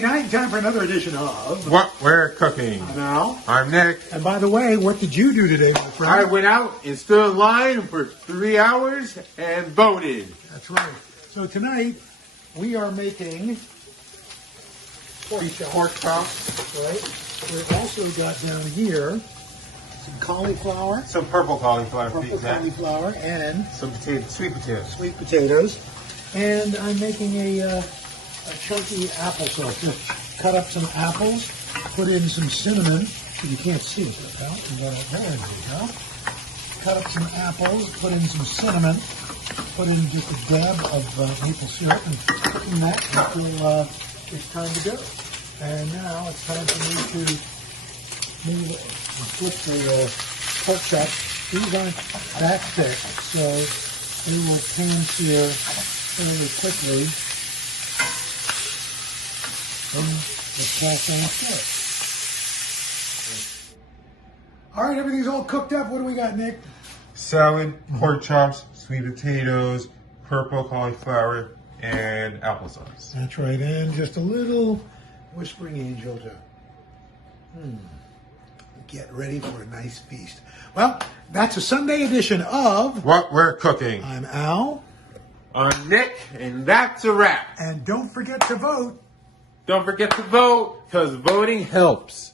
Sunday night, time for another edition of What We're Cooking. I'm Al. I'm Nick. And by the way, what did you do today, my friend? I went out and stood in line for 3 hours and voted. That's right. So tonight, we are making pork chops. Right. We've also got down here some cauliflower. Some purple cauliflower, Purple cauliflower and some sweet potatoes. Sweet potatoes. And I'm making a chunky applesauce. Just cut up some apples, put in some cinnamon. You can't see it, pal. There we go. Cut up some apples, put in some cinnamon, put in just a dab of maple syrup, and cooking that until it's time to go. And now it's time for me to move and flip the pork chops. These aren't that thick, so they will pan sear fairly quickly. And let's pass on to it. All right, everything's all cooked up. What do we got, Nick? Salad, pork chops, sweet potatoes, purple cauliflower, and applesauce. That's right, and just a little whispering angel to get ready for a nice feast. Well, that's a Sunday edition of What We're Cooking. I'm Al. I'm Nick, and that's a wrap. And don't forget to vote. Don't forget to vote, because voting helps.